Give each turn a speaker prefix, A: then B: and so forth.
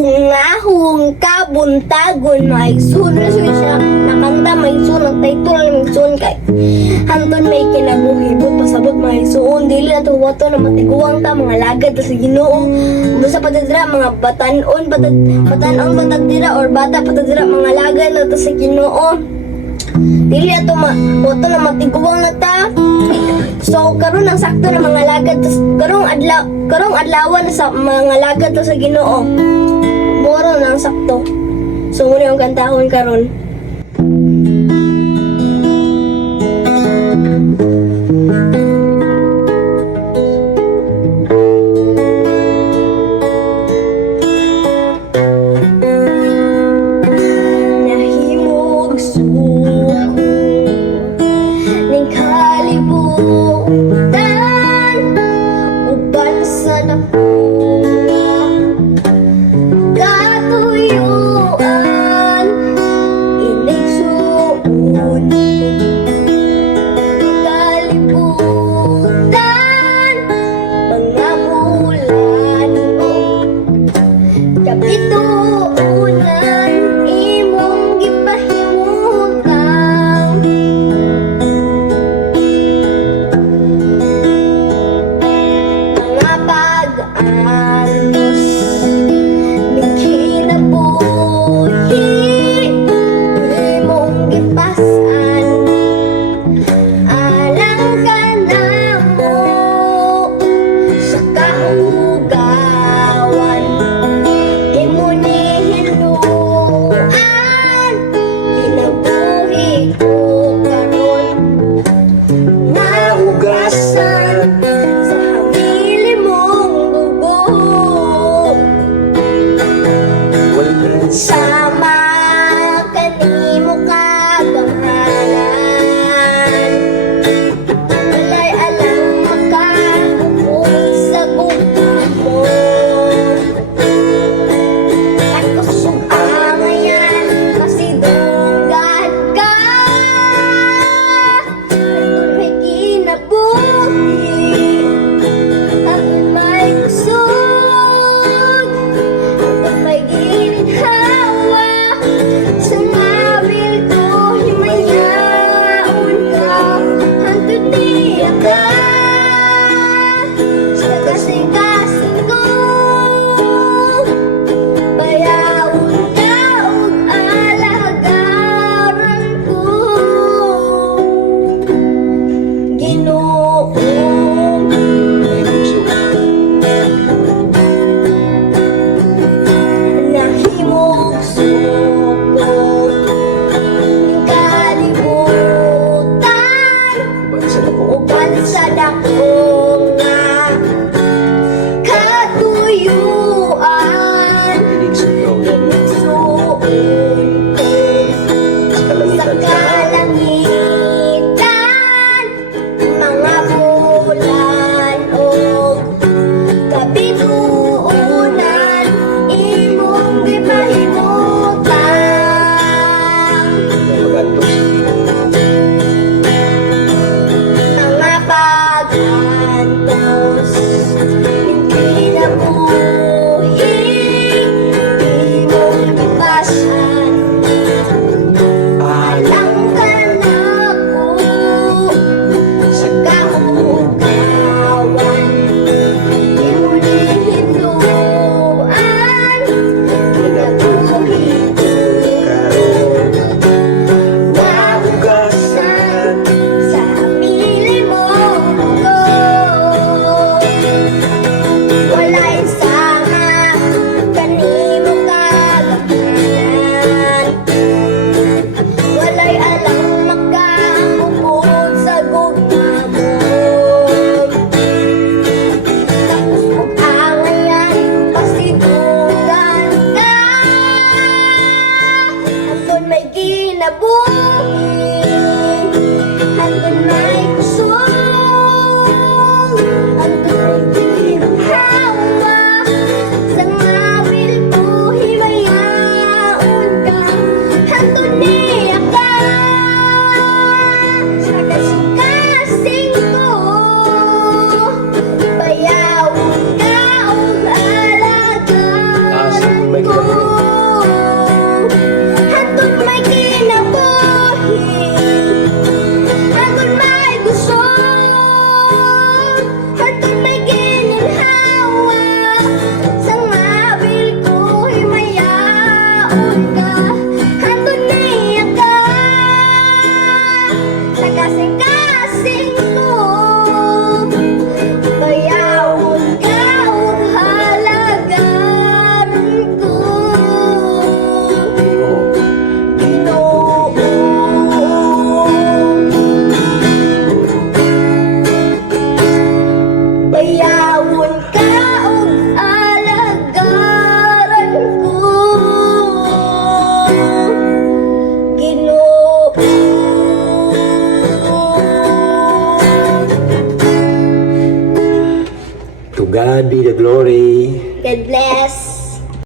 A: Hungahung kabuntagon maigsoon na siya nakanta maigsoon ang title ng maigsoon kay Hanton may kinaguhibot pasabot maigsoon dili na tuwato na matiguang ta mga lagad sa Ginoo. Basta patadira mga batanon patad batanon patadira or bata patadira mga lagad na ta sa Ginoo. Dili ato ma wato na matiguang na ta. So karon ang sakto na mga lagad karong adlaw karong adlaw na sa mga lagad to sa Ginoo. Moro na sakto. So muna yung kantahon karon. Nahimog God be the glory. God bless.